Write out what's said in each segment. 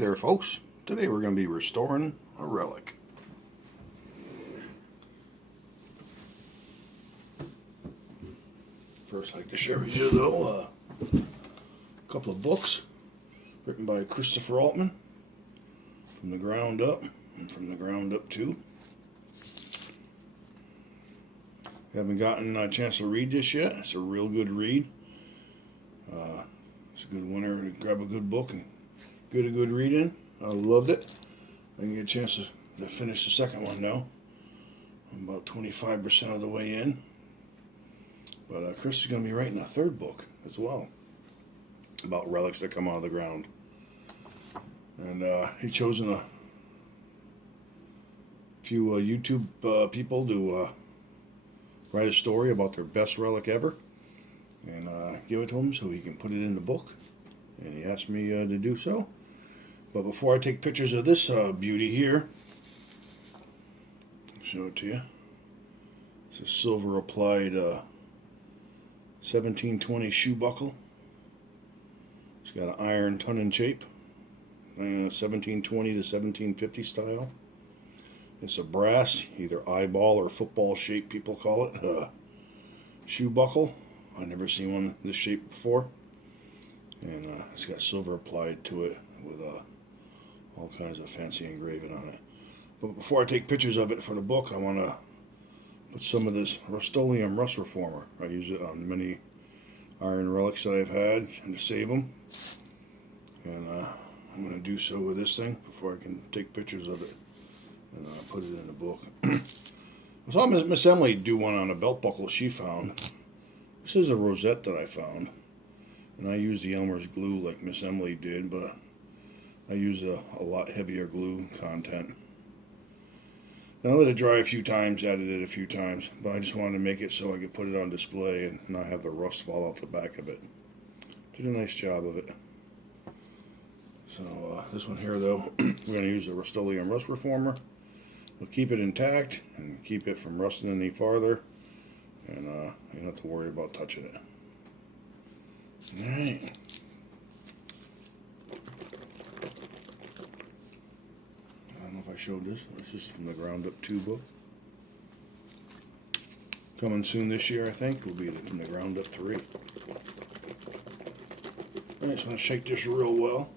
there, folks. Today we're going to be restoring a relic. First, I'd like to share with you, though, a couple of books written by Christopher Altman, From the Ground Up and From the Ground Up 2. Haven't gotten a chance to read this yet. It's a real good read. It's a good winner to grab a good book and get a good read in. I loved it. I didn't get a chance to finish the second one now. I'm about 25% of the way in. But Chris is going to be writing a third book as well about relics that come out of the ground. And he's chosen a few YouTube people to write a story about their best relic ever and give it to him so he can put it in the book. And he asked me to do so. But before I take pictures of this beauty here, I'll show it to you. It's a silver applied 1720 shoe buckle. It's got an iron tonge Chape, 1720 to 1750 style. It's a brass, either eyeball or football shape, people call it, shoe buckle. I've never seen one this shape before. And it's got silver applied to it with all kinds of fancy engraving on it. But before I take pictures of it for the book, I want to put some of this Rust-Oleum rust reformer. I use it on many iron relics that I've had and to save them. And I'm going to do so with this thing before I can take pictures of it and put it in the book. I saw Miss Emily do one on a belt buckle she found. This is a rosette that I found. And I use the Elmer's glue like Miss Emily did, but I use a lot heavier glue content. And I let it dry a few times, added it a few times, but I just wanted to make it so I could put it on display and not have the rust fall out the back of it. Did a nice job of it. So this one here, though, we're going to use the Rust-Oleum rust reformer. We'll keep it intact and keep it from rusting any farther, and you don't have to worry about touching it. Alright. I don't know if I showed this. This is From the Ground Up 2 book. Coming soon this year, I think, will be From the Ground Up 3. Alright, so I'm going to shake this real well.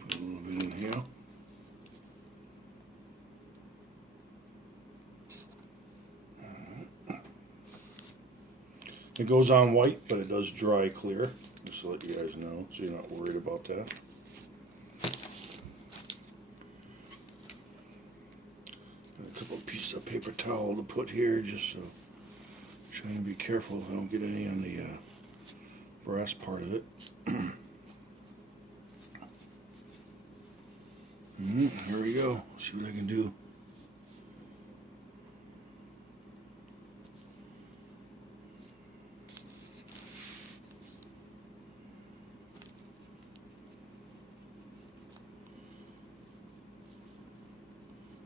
Put a little bit in here. It goes on white, but it does dry clear, just to let you guys know, so you're not worried about that. Got a couple of pieces of paper towel to put here, just so trying to be careful I don't get any on the brass part of it. Here we go. See what I can do.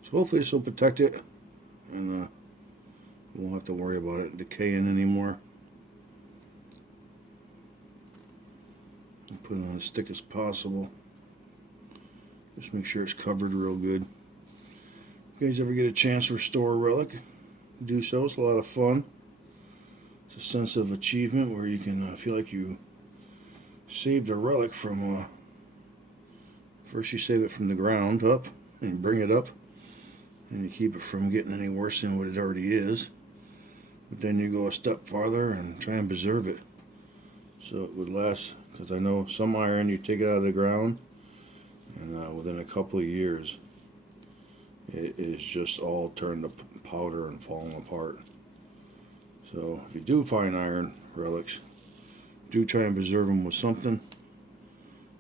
So hopefully this will protect it, and we won't have to worry about it decaying anymore. I'll put it on as thick as possible. Just make sure it's covered real good. If you guys ever get a chance to restore a relic, do so. It's a lot of fun. It's a sense of achievement where you can feel like you saved the relic from, first you save it from the ground up and bring it up. And you keep it from getting any worse than what it already is. But then you go a step farther and try and preserve it so it would last. Because I know some iron, you take it out of the ground, and within a couple of years, it is just all turned to powder and falling apart. So if you do find iron relics, do try and preserve them with something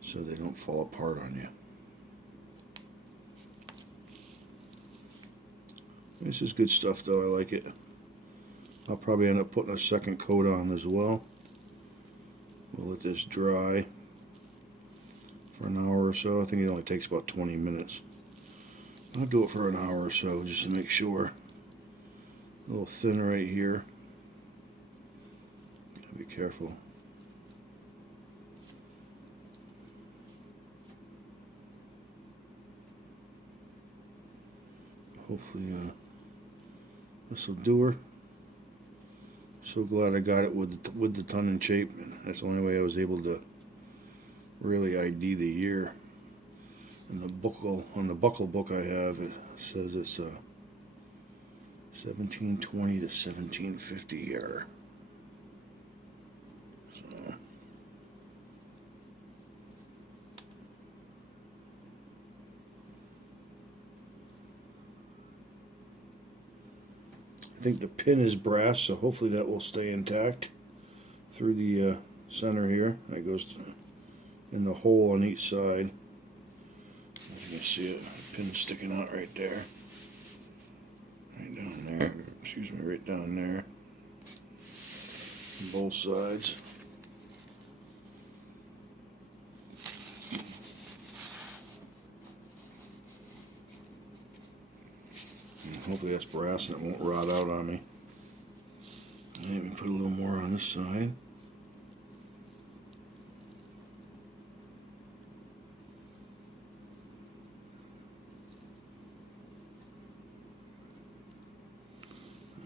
so they don't fall apart on you. This is good stuff, though. I like it. I'll probably end up putting a second coat on as well. We'll let this dry for an hour or so. I think it only takes about 20 minutes. I'll do it for an hour or so just to make sure. A little thin right here. Be careful. Hopefully this will do her. So glad I got it with the tongue and Chape. That's the only way I was able to really ID the year. And the buckle, on the buckle book I have, it says it's 1720 to 1750 year. So I think the pin is brass, so hopefully that will stay intact through the center here. That goes in the hole on each side. As you can see it, the pin's sticking out right there. Right down there. Excuse me, right down there. On both sides. And hopefully that's brass and it won't rot out on me. Let me put a little more on this side.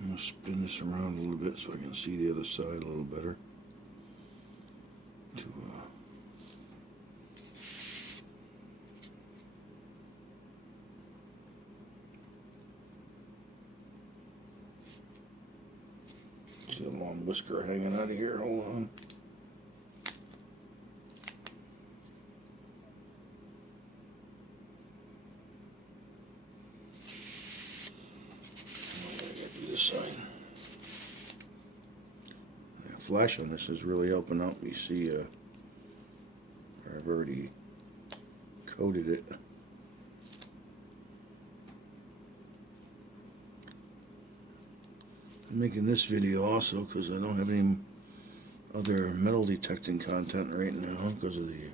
I'm going to spin this around a little bit so I can see the other side a little better. See a long whisker hanging out of here. Hold on. Side. The flash on this is really helping out me see I've already coated it. I'm making this video also because I don't have any other metal detecting content right now because of the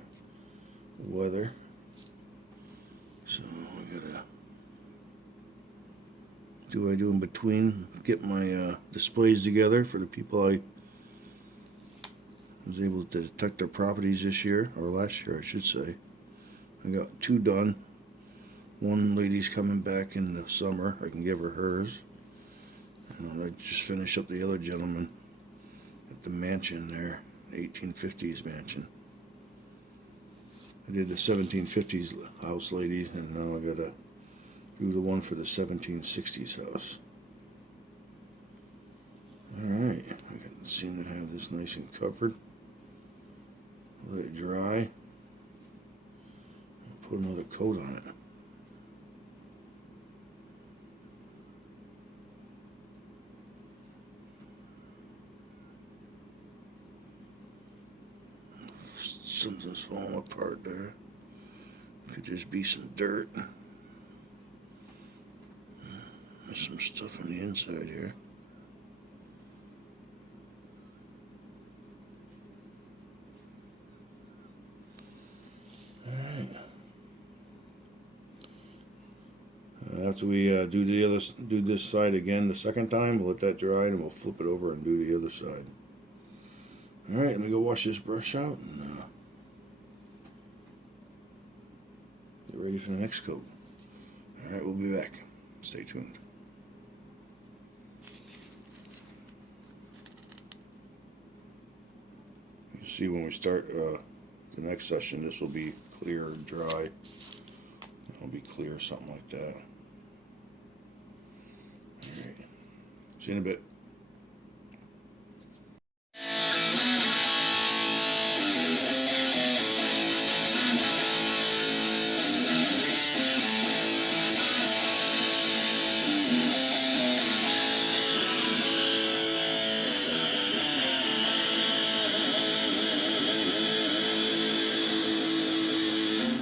weather. So I gotta do what I do in between, get my displays together for the people I was able to detect their properties this year, or last year I should say. I got 2 done. One lady's coming back in the summer, I can give her hers. And I just finished up the other gentleman at the mansion there, 1850s mansion. I did the 1750s house lady, and now I gotta do the one for the 1760s house. Alright, I seem to have this nice and covered. Let it dry. I'll put another coat on it. Something's falling apart there. Could just be some dirt. There's some stuff on the inside here. Alright. After we do this side again the second time, we'll let that dry and we'll flip it over and do the other side. Alright, let me go wash this brush out and get ready for the next coat. Alright, we'll be back. Stay tuned. You see when we start the next session, this will be clear, dry. It'll be clear, something like that. Alright, see you in a bit.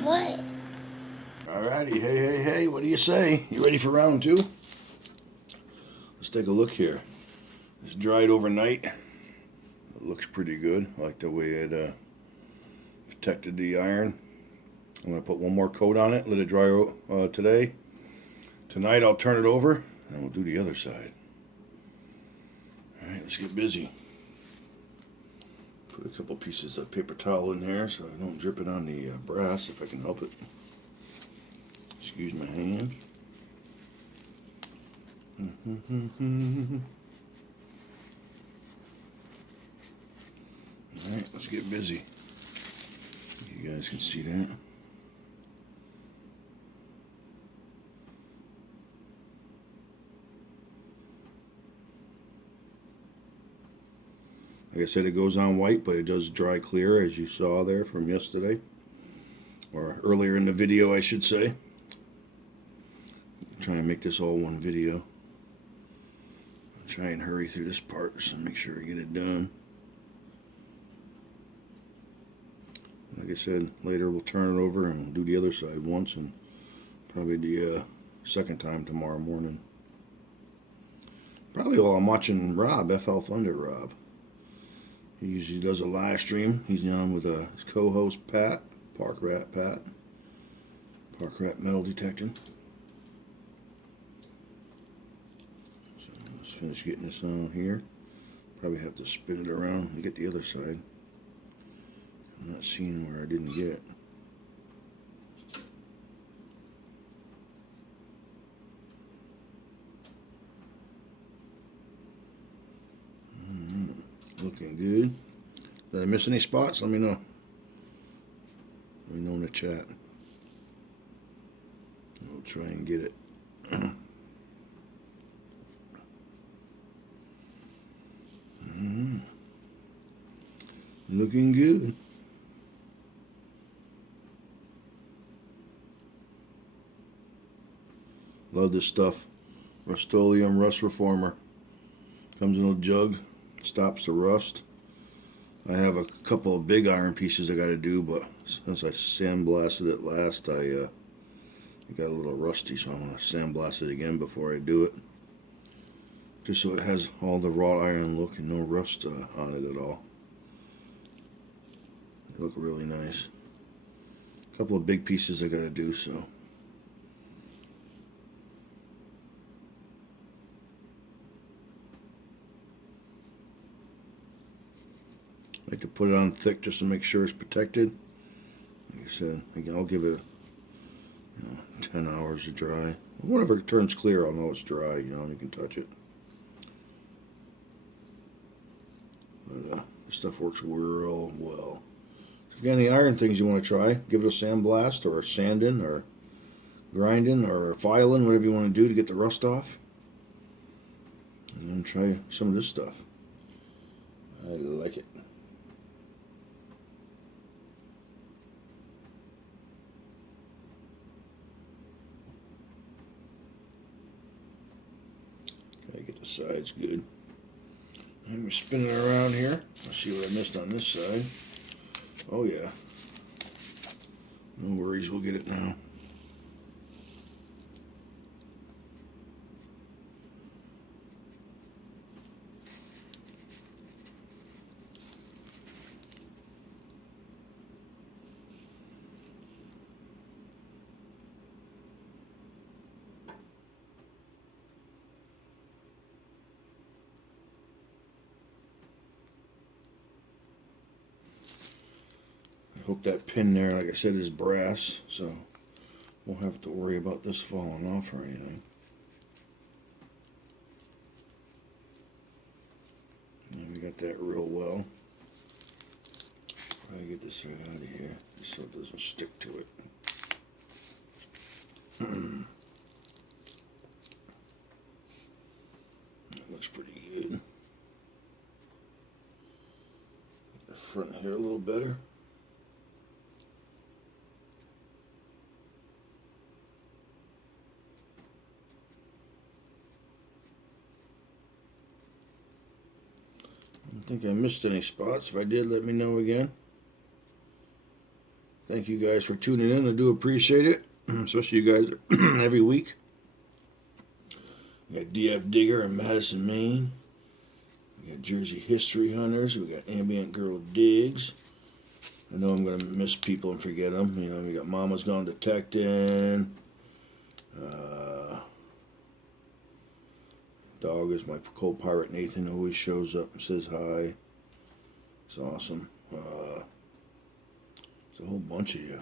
What? Alrighty, hey, what do you say? You ready for round 2? Let's take a look here. It's dried overnight. It looks pretty good. I like the way it protected the iron. I'm going to put one more coat on it, let it dry today. Tonight I'll turn it over and we'll do the other side. Alright, let's get busy. Put a couple pieces of paper towel in there so I don't drip it on the brass if I can help it. Excuse my hand. Alright, let's get busy. You guys can see that. Like I said, it goes on white, but it does dry clear, as you saw there from yesterday. Or earlier in the video, I should say. I'm trying to make this all one video. I'll try and hurry through this part so make sure I get it done. Like I said, later we'll turn it over and do the other side once, and probably the second time tomorrow morning. Probably while I'm watching Rob, FL Thunder Rob. He usually does a live stream. He's on with his co-host Pat, Park Rat Metal Detecting. So let's finish getting this on here. Probably have to spin it around and get the other side. I'm not seeing where I didn't get it. Looking good. Did I miss any spots? Let me know. Let me know in the chat. I'll try and get it. Looking good. Love this stuff. Rust-Oleum Rust Reformer. Comes in a jug. Stops the rust. I have a couple of big iron pieces I got to do, but since I sandblasted it last, it got a little rusty, so I'm going to sandblast it again before I do it. Just so it has all the wrought iron look and no rust on it at all. They look really nice. A couple of big pieces I got to do, so. I like to put it on thick just to make sure it's protected. Like I said, I'll give it 10 hours to dry. Whenever it turns clear, I'll know it's dry. You can touch it. But this stuff works real well. If you got any iron things you want to try, give it a sandblast or sanding or grinding or filing, whatever you want to do to get the rust off. And then try some of this stuff. I like it. Get the sides good. And we're spinning around here. Let's see what I missed on this side. Oh yeah. No worries, we'll get it now. Hope that pin there, like I said, is brass, so won't have to worry about this falling off or anything. And we got that real well. Try to get this thing out of here so it doesn't stick to it. That looks pretty good. Get the front here a little better. I don't think I missed any spots. If I did, let me know again. Thank you guys for tuning in. I do appreciate it, especially you guys every week. We got DF Digger in Madison, Maine. We got Jersey History Hunters. We got Ambient Girl Digs. I know I'm going to miss people and forget them. We got Mama's Gone Detecting. Dog is my co-pirate Nathan, always shows up and says hi. It's awesome. There's a whole bunch of you.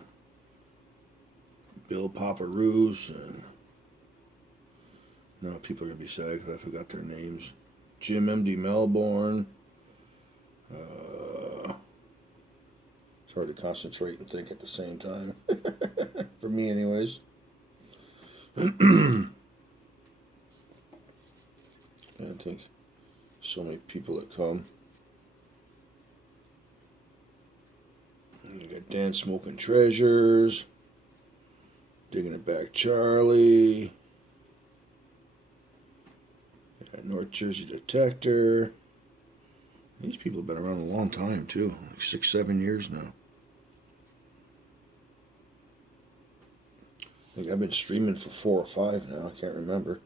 Bill Paparoos, and now people are going to be sad because I forgot their names. Jim M.D. Melbourne. It's hard to concentrate and think at the same time. For me, anyways. I think so many people that come. And you got Dan Smoking Treasures. Digging It Back Charlie. North Jersey Detector. These people have been around a long time too, like 6-7 years now. I think I've been streaming for 4 or 5 now, I can't remember.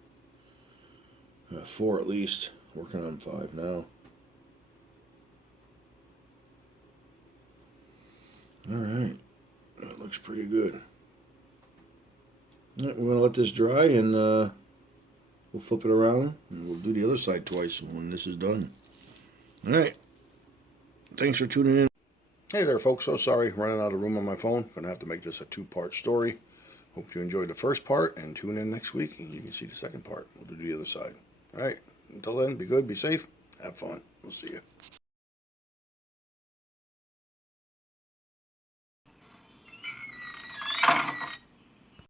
4 at least, working on 5 now. Alright, that looks pretty good. Right, we're going to let this dry and we'll flip it around and we'll do the other side twice when this is done. Alright, thanks for tuning in. Hey there folks, so sorry, running out of room on my phone. Gonna have to make this a 2-part story. Hope you enjoyed the first part and tune in next week and you can see the second part. We'll do the other side. Alright, until then, be good, be safe, have fun. We'll see you.